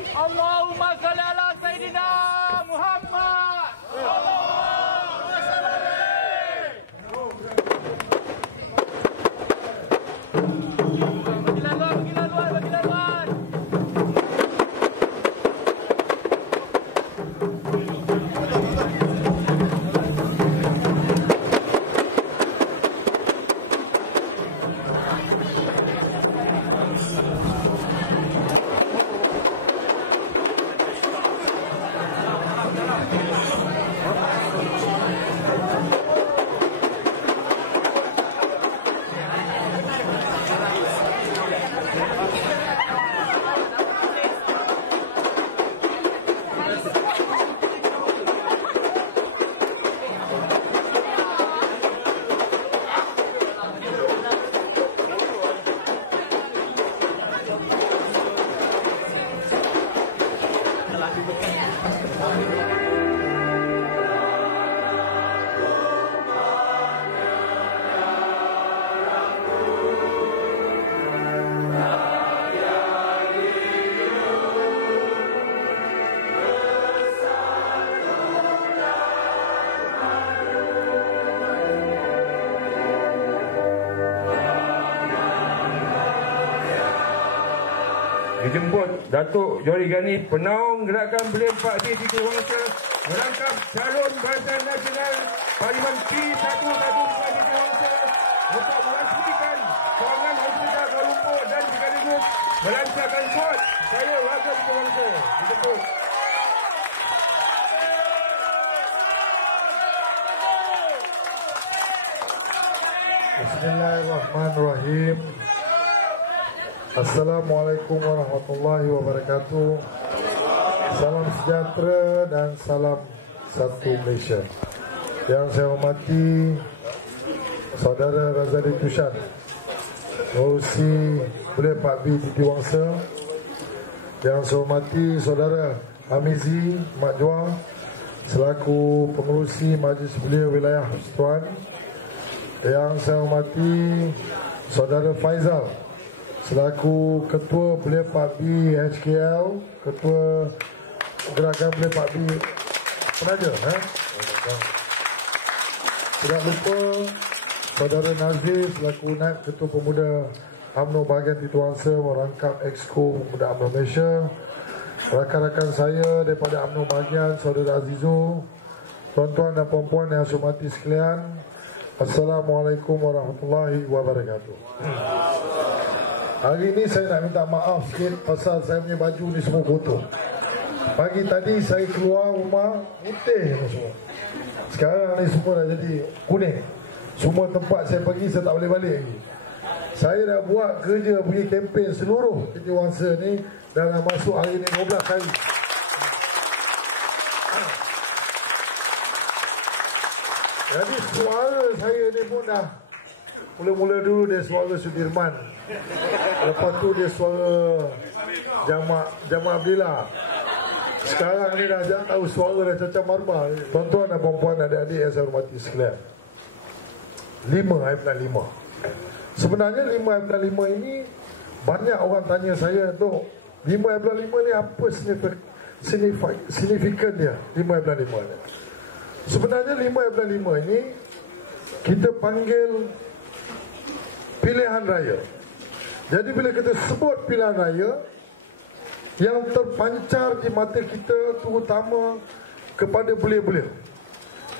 Allahumma salli ala Sayyidina Muhammad. Allahumma salli alaihi. Bagi laluan, bagi laluan, bagi laluan. Dijemput Datuk Johari Gani, penaung gerakan Belia 4D Titi Wangsa, merangkap calon Barisan Nasional Parlimen P112 Titi Wangsa untuk merasmikan kewangan Hospital Kuala Lumpur dan sekaligus melancarkan kuat saya warga Titi Wangsa. Dijemput. Bismillahirrahmanirrahim. Assalamualaikum warahmatullahi wabarakatuh. Salam sejahtera dan salam satu Malaysia. Yang saya hormati Saudara Razali Tushan, Pengerusi Belia 4B Titi Wangsa. Yang saya hormati Saudara Hamizi Mak Juang, selaku Pengerusi Majlis Belia Wilayah Persekutuan. Yang saya hormati Saudara Faizal, selaku Ketua Belia 4B HKL, Ketua Gerakan Belia 4B Penaja. Tidak lupa Saudara Nazir, selaku Naib Ketua Pemuda UMNO bahagian Titi Wangsa merangkap Exco Pemuda UMNO Malaysia. Rakan-rakan saya daripada UMNO bahagian, Saudara Azizu, tuan-tuan dan puan-puan yang saya hormati sekalian, Assalamualaikum warahmatullahi wabarakatuh. Hari ini saya nak minta maaf sikit pasal saya punya baju ni semua kotor. Pagi tadi saya keluar rumah putih semua. Sekarang ni semua dah jadi kuning. Semua tempat saya pergi saya tak boleh balik lagi. Saya dah buat kerja punya kempen seluruh Titi Wangsa ni dan dah masuk hari ni 12 hari. Jadi suara saya ni pun dah, mula-mula dulu dia suara Sudirman, lepas tu dia suara Jamal Abdillah. Sekarang ni dah tahu suara dah Caca Marba. Tuan-tuan dan puan-puan, adik-adik yang saya hormati sekalian, 5/5. Sebenarnya 5/5 ini banyak orang tanya saya tu, 5/5 ni apa signifikan dia 5/5 ni. Sebenarnya 5/5 ini kita panggil pilihan raya. Jadi bila kita sebut pilihan raya, yang terpancar di mata kita terutama kepada belia-belia,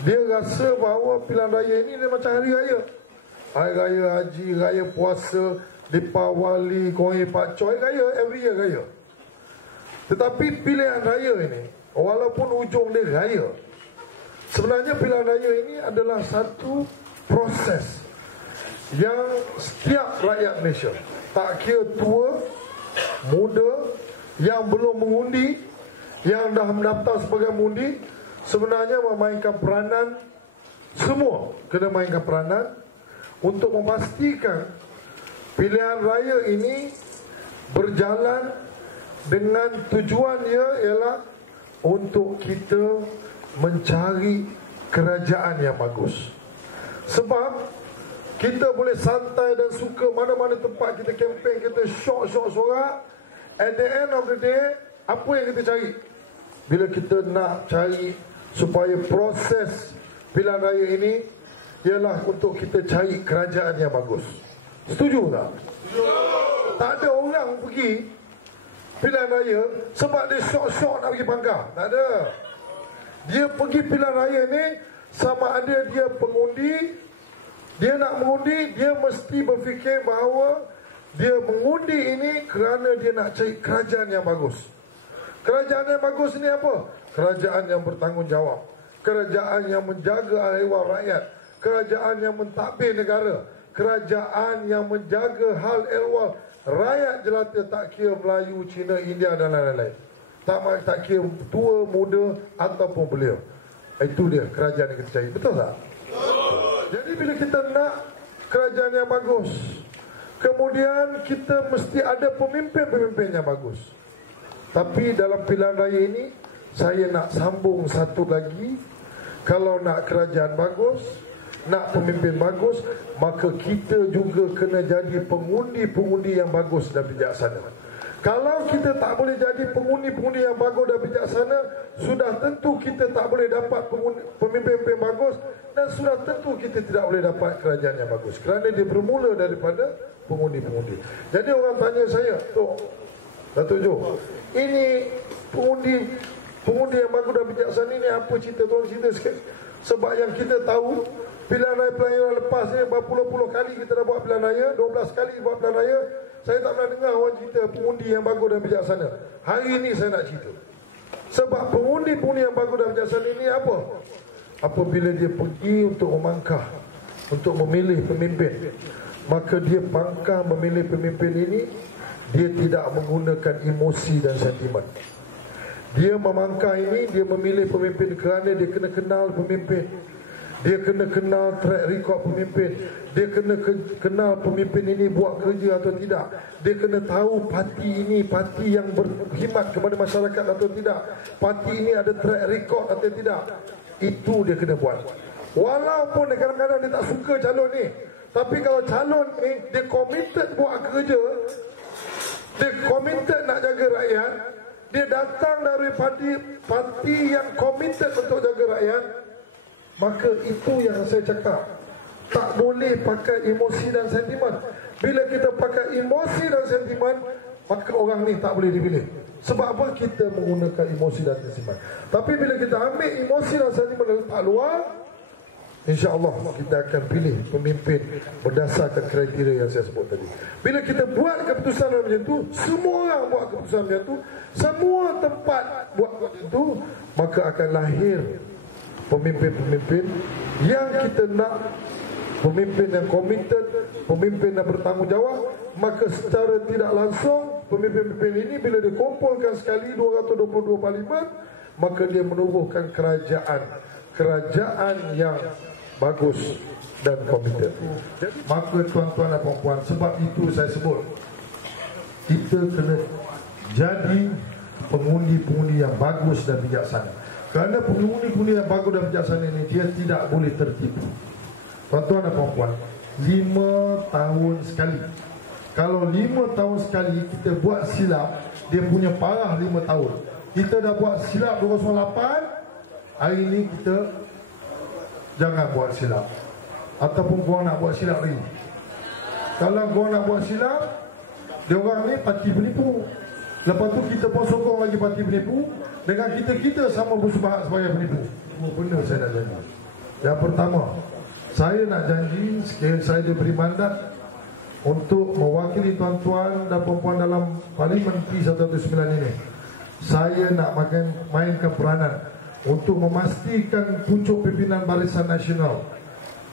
dia rasa bahawa pilihan raya ini dia macam hari raya. Hari raya haji, raya puasa, Deepawali, Konghi Pak Choi, raya, every year raya. Tetapi pilihan raya ini, walaupun ujung dia raya, sebenarnya pilihan raya ini adalah satu proses yang setiap rakyat Malaysia, tak kira tua, muda, yang belum mengundi, yang dah mendaftar sebagai mengundi, sebenarnya memainkan peranan. Semua kena mainkan peranan untuk memastikan pilihan raya ini berjalan dengan tujuannya ialah untuk kita mencari kerajaan yang bagus. Sebab kita boleh santai dan suka mana-mana tempat kita kempen, kita syok-syok sorak. At the end of the day, apa yang kita cari? Bila kita nak cari supaya proses pilihan raya ini ialah untuk kita cari kerajaan yang bagus. Setuju tak? Tak ada orang pergi pilihan raya sebab dia syok-syok nak pergi pangkah. Tak ada. Dia pergi pilihan raya ni sama ada dia pengundi, dia nak mengundi, dia mesti berfikir bahawa dia mengundi ini kerana dia nak cari kerajaan yang bagus. Kerajaan yang bagus ni apa? Kerajaan yang bertanggungjawab, kerajaan yang menjaga ehwal rakyat, kerajaan yang mentadbir negara, kerajaan yang menjaga hal ehwal rakyat jelata, tak kira Melayu, Cina, India dan lain-lain. Tak kira tua, muda ataupun belia. Itu dia kerajaan yang kita cari. Betul tak? Jadi bila kita nak kerajaan yang bagus, kemudian kita mesti ada pemimpin-pemimpin yang bagus. Tapi dalam pilihan raya ini, saya nak sambung satu lagi. Kalau nak kerajaan bagus, nak pemimpin bagus, maka kita juga kena jadi pengundi-pengundi yang bagus dan bijaksana. Kalau kita tak boleh jadi pengundi-pengundi yang bagus dan bijaksana, sudah tentu kita tak boleh dapat pemimpin-pemimpin bagus, dan sudah tentu kita tidak boleh dapat kerajaan yang bagus, kerana dia bermula daripada pengundi-pengundi. Jadi orang tanya saya, Datuk Jo, ini pengundi yang bagus dan bijaksana ini apa cerita? Tolong cerita sikit. Sebab yang kita tahu, pilihan raya lepas ni berpuluh-puluh kali kita dah buat pilihan raya, 12 kali buat pilihan raya. Saya tak pernah dengar orang cerita pengundi yang bagus dan bijaksana. Hari ini saya nak cerita. Sebab pengundi-pengundi yang bagus dan bijaksana ini apa? Apabila dia pergi untuk memangkah, untuk memilih pemimpin, maka dia pangkah memilih pemimpin ini, dia tidak menggunakan emosi dan sentimen. Dia memangkah ini, dia memilih pemimpin kerana dia kena kenal pemimpin. Dia kena kenal track record pemimpin. Dia kena kenal pemimpin ini buat kerja atau tidak. Dia kena tahu parti ini parti yang berkhidmat kepada masyarakat atau tidak. Parti ini ada track record atau tidak. Itu dia kena buat. Walaupun kadang-kadang dia tak suka calon ni, tapi kalau calon ni dia committed buat kerja, dia committed nak jaga rakyat, dia datang dari parti yang committed untuk jaga rakyat, maka itu yang saya cakap. Tak boleh pakai emosi dan sentimen. Bila kita pakai emosi dan sentimen, maka orang ni tak boleh dipilih. Sebab apa? Kita menggunakan emosi dan sentimen. Tapi bila kita ambil emosi dan sentimen dan letak luar, InsyaAllah kita akan pilih pemimpin berdasarkan kriteria yang saya sebut tadi. Bila kita buat keputusan macam tu, semua orang buat keputusan macam tu, semua tempat buat macam tu, maka akan lahir pemimpin-pemimpin yang kita nak. Pemimpin yang komited, pemimpin yang bertanggungjawab. Maka secara tidak langsung, pemimpin-pemimpin ini bila dikumpulkan sekali 222 parlimen, maka dia menubuhkan kerajaan yang bagus dan komited. Maka tuan-tuan dan puan-puan, sebab itu saya sebut, kita kena jadi pengundi-pengundi yang bagus dan bijaksana. Kerana pengundi-pengundi yang bagus dan bijaksana ini, dia tidak boleh tertipu. Tuan-tuan dan puan-puan, 5 tahun sekali. Kalau 5 tahun sekali kita buat silap, dia punya parah 5 tahun. Kita dah buat silap 208, hari ini kita jangan buat silap. Ataupun korang nak buat silap lagi. Kalau korang nak buat silap, dia orang ni parti penipu. Lepas tu kita pun sokong lagi parti penipu. Dengan kita sama bersubah sebagai penipu. Semua benda saya nak janji. Yang pertama, saya nak janji sekiranya saya diberi mandat untuk mewakili tuan-tuan dan puan-puan dalam Parlimen P119 ini. Saya nak mainkan peranan untuk memastikan pucuk pimpinan Barisan Nasional,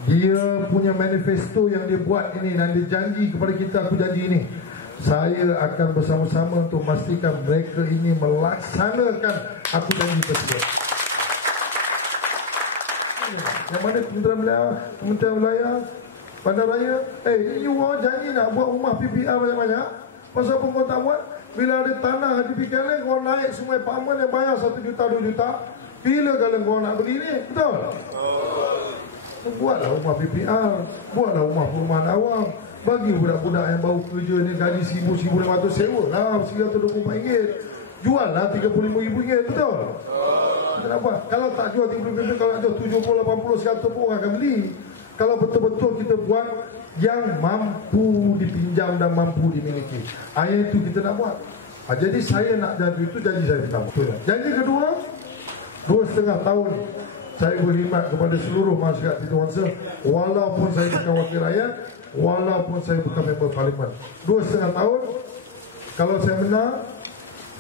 dia punya manifesto yang dia buat ini dan dia janji kepada kita, aku janji ini, saya akan bersama-sama untuk memastikan mereka ini melaksanakan aku janji tersebut. Yang mana Kementerian Wilayah, Bandaraya, you orang janji nak buat rumah PPR banyak-banyak. Pasal apa kau tak buat? Bila ada tanah di PKL, kau naik semua apartmen yang bayar 1 juta, 2 juta. Bila kalau kau nak beli ni? Betul? Buatlah rumah PPR, buatlah rumah perumahan awam. Bagi budak-budak yang baru kerja ni gaji 1,000-1,500 sewa lah, RM120. jual lah 35,000 ringgit, betul? Kita nak buat. Kalau tak jual 35,000, kalau ada 70, 80, 100 pun orang akan beli. Kalau betul-betul kita buat yang mampu dipinjam dan mampu dimiliki, yang itu kita nak buat. Jadi saya nak jadi itu, janji saya pertama. Janji kedua, 2,5 tahun saya berkhidmat kepada seluruh masyarakat Titi Wangsa, walaupun saya bukan wakil rakyat, walaupun saya bukan member parlimen. 2,5 tahun, kalau saya menang,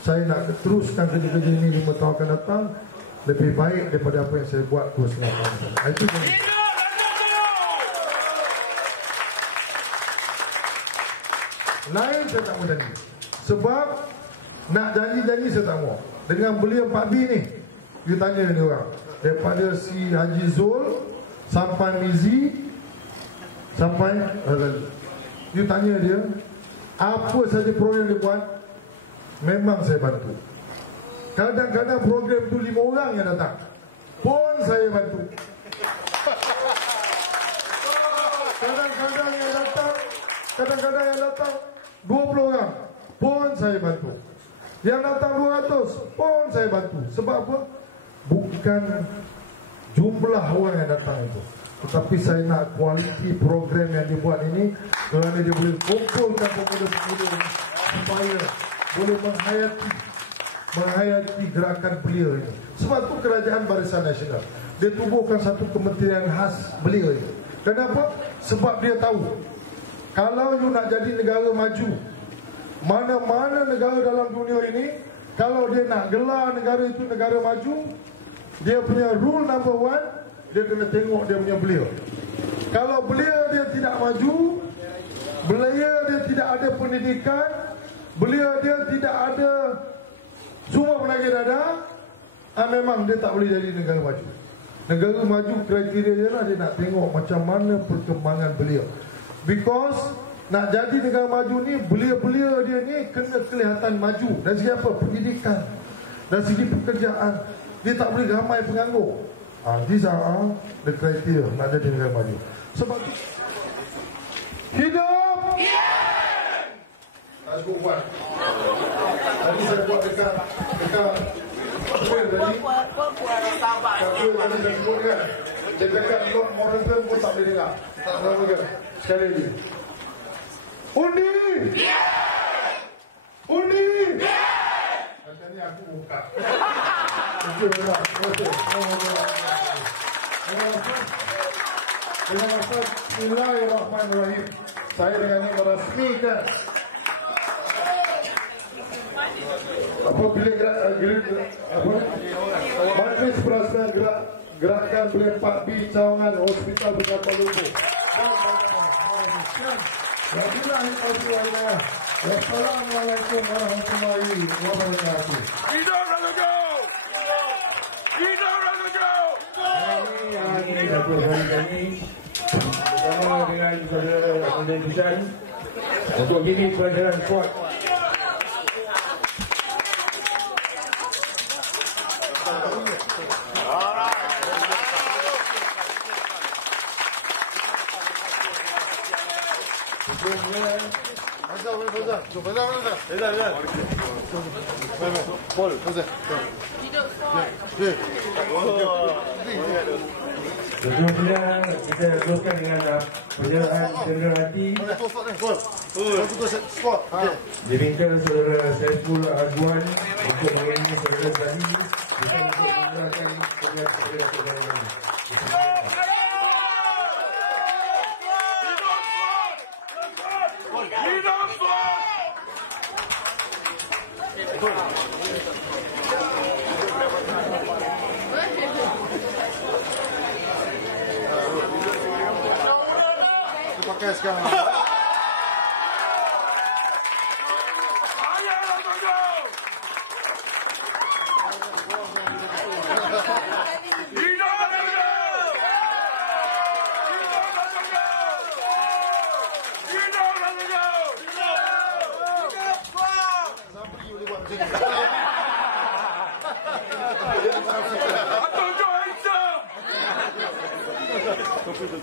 saya nak teruskan kerja-kerja ini 5 tahun akan datang lebih baik daripada apa yang saya buat 2,5 tahun. Itu janji. Lain saya tak mau janji. Sebab nak janji-janji saya tak mau. Dengan belia 4B ni, dia tanya ni orang, daripada si Haji Zul sampai Mizi sampai dia tanya dia apa saja program dia buat, memang saya bantu. Kadang-kadang program tu 5 orang yang datang pun saya bantu. Kadang-kadang yang datang 20 orang pun saya bantu. Yang datang 200 pun saya bantu. Sebab apa? Bukan jumlah orang yang datang itu, tetapi saya nak kualiti program yang dibuat ini, kerana dia boleh kumpulkan pemuda-pemuda supaya boleh menghayati gerakan belia ini. Sebab tu Kerajaan Barisan Nasional, dia tubuhkan satu kementerian khas belia ini. Kenapa? Sebab dia tahu, kalau you nak jadi negara maju, mana-mana negara dalam dunia ini, kalau dia nak gelar negara itu negara maju, dia punya rule number 1, dia kena tengok dia punya belia. Kalau belia dia tidak maju, belia dia tidak ada pendidikan, belia dia tidak ada semua penyakit dada, memang dia tak boleh jadi negara maju. Negara maju kriteria dia lah, dia nak tengok macam mana perkembangan belia. Because nak jadi negara maju ni, belia-belia dia ni kena kelihatan maju. Dari segi apa? Pendidikan, dari segi pekerjaan. Dia tak boleh ramai penganggur. These are the criteria nak jadi negara maju. Sebab tu hidup! Tak cukup buat. Tadi saya buat dekat dia cakap Lord Morrison pun tak boleh dengar. Tak tahu ke? Sekali lagi. Undi! Undi! Macam ni aku buka. Dengan masa Bismillahirrahmanirrahim, saya dengan ini merasmikan apabila Majlis Perasaan Gerakan Belia 4B Cawangan Hospital Besar Kuala Lumpur. Wassalamualaikum warahmatullahi wabarakatuh. Hidup Ratu Joe! Hidup Ratu Joe! Ini Datuk Seri kami bersama dengan saudara Abdul Hussain untuk gini pelajaran kuat. Sebelumnya kita teruskan dengan penyerahan tender hati. Diminta saudara Saiful Azwan untuk mengiringi saudara tadi bisa untuk menyerahkan penyerahan kepada saudara ini. Pakai sekarang.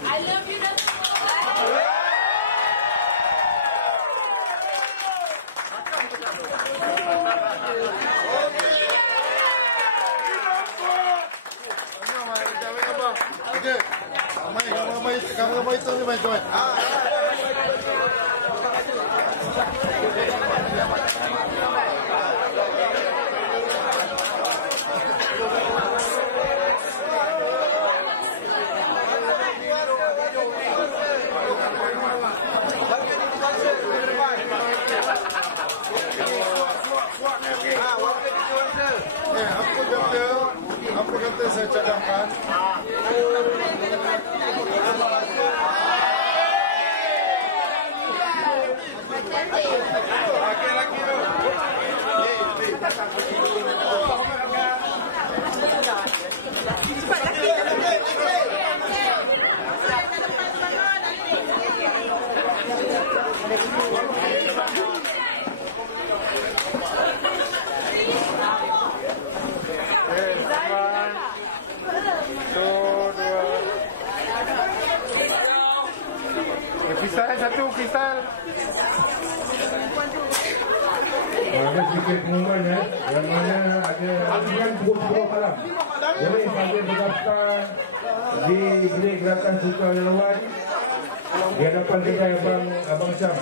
I love you. That's Langsung ni bantuan. Apa kata saya cadangkan? Kristal satu, kristal. Ada sedikit pengumuman yang mana ada anjuran pukul 10 malam. Boleh sambil berdaftar di bilik gerakan suka relawan di hadapan kedai Abang Syam.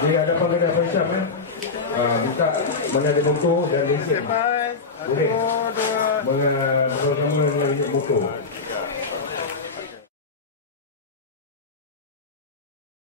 Di hadapan kedai Abang Syam minta mana ada motor dan lesen. Boleh bersama-sama dengan motor.